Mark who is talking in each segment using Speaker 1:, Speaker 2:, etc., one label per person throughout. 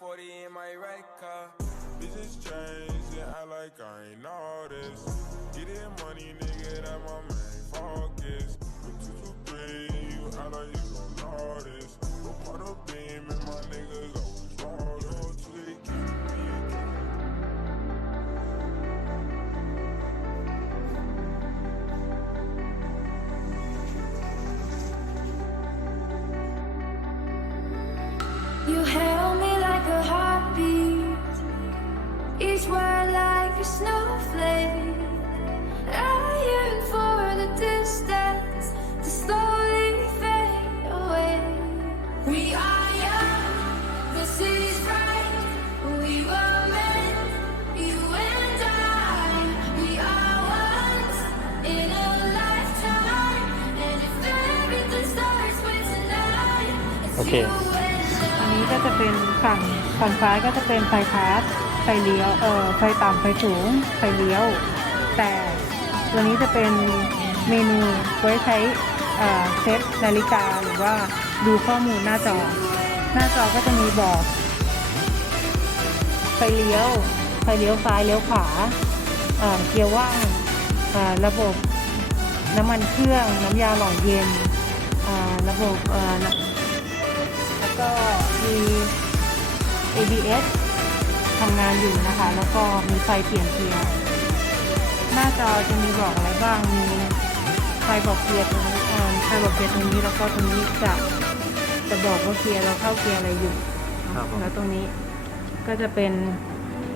Speaker 1: 40 in my right car. Bitches change and act like I ain't noticed. Getting money, nigga, that my main focus. With two, two, three, you act like you don't notice. Go part of beam and my niggas always roll. Yo, tweak, keep me
Speaker 2: You held each word like a snowflake. I yearn for the distance to slowly fade away. We are young, this is right. We were meant, you and I. We are once in a lifetime, and if everything starts with tonight, it's
Speaker 3: Okay.
Speaker 2: you and I.
Speaker 4: อันนี้ก็จะเป็นฝั่งฝั่งซ้ายก็จะเป็นไฟพาส ไฟเลี้ยว เออไฟต่ำไฟสูง ไฟเลี้ยว แต่ตัวนี้จะเป็นเมนูไว้ใช้เซตนาฬิกาหรือว่าดูข้อมูลหน้าจอ หน้าจอก็จะมีบอก ไฟเลี้ยว ไฟเลี้ยวซ้ายเลี้ยวขวาเกียร์ว่างระบบน้ำมันเครื่องน้ำยาหล่อเย็นระบบแล้วก็มี ABS ทำงานอยู่นะคะ แล้วก็มีไฟเปลี่ยนเกียร์หน้าจอจะมีบอกอะไรบ้าง มีไฟบอกเกียร์ตรงนี้เอ่อไฟบอกเกียร์ตรงนี้แล้วก็ตรงนี้จะจะบอกว่าเกียร์เราเข้าเกียร์อะไรอยู่
Speaker 3: ครับผม
Speaker 4: แล้วตรงนี้ก็จะเป็น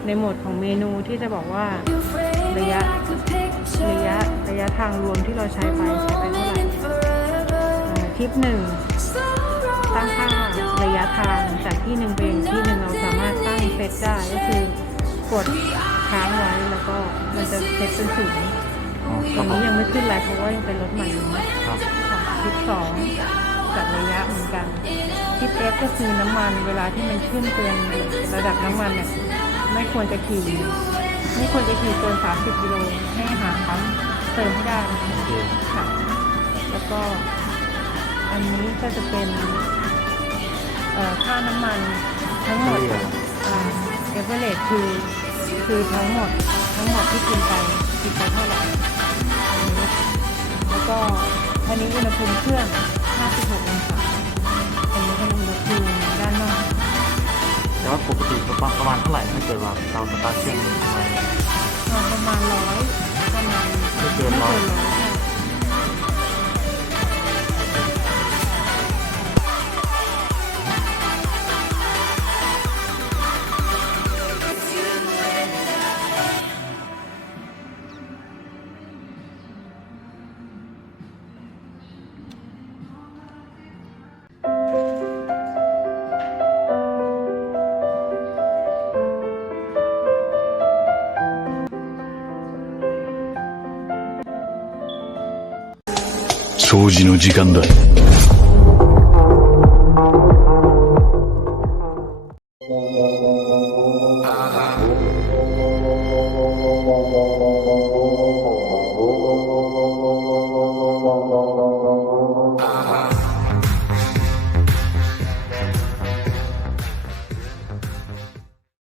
Speaker 4: ในโหมดของเมนูที่จะบอกว่า
Speaker 2: You frame me
Speaker 4: Leia.
Speaker 2: like a picture.
Speaker 4: ระยะระยะทางรวมที่เราใช้ไปใช้ไปเท่าไหร่
Speaker 2: Running forever.
Speaker 4: อ่าทริปหนึ่ง
Speaker 2: Slow
Speaker 4: ตั้งค่า
Speaker 2: rolling
Speaker 4: ระยะทางจากที่หนึ่งไปอีกที่หนึ่งเราสา มารถตั้งเซตได้ก็คือกดค้างไว้แล้วก็มันจะเซตเป็นศูนย์
Speaker 3: อ๋อค
Speaker 4: ต
Speaker 3: รั
Speaker 4: อบน
Speaker 3: ผ
Speaker 4: นี้
Speaker 3: ม
Speaker 4: ยังไม่ขึ้นอะไรเพราะว่ายังเป็นรถใหม่อยู่นะ
Speaker 3: ครับ
Speaker 4: ค่ะทริปสองจัดระยะเหมือนกันทริปเอฟก็คือน้ำมันเวลาที่มันขึ้นเตือนระดับน้ำมันเนี่ยไม่ควรจะขี่ไม่ควรจะขี่เกิน 30กิโลให้หาปั๊มเติมให้ได้นะคะ
Speaker 3: โอเค
Speaker 4: ค่ะแล้วก็อันนี้ก็จะเป็นเอ่อค่าน้ำมันทั้งหมด
Speaker 3: เฉลี่ย
Speaker 4: เอเวอเรสคือคือทั้งหมดทั้งหมดที่กินไปกินไปเท่าไหร่อันนี้แล้วก็อันนี้อุณหภูมิเครื่อง 56 องศาอันนี้เป็นอุณหภูมิด้านนอก
Speaker 3: แต่ว่าปกติประมาณเท่าไหร่ถ้าเกิดว่าเราสตาร์ทเครื่องไว้
Speaker 4: อ่าประมาณร้อยประมาณ
Speaker 3: ไม่เกินร้อย
Speaker 5: 掃除の時間だ。あ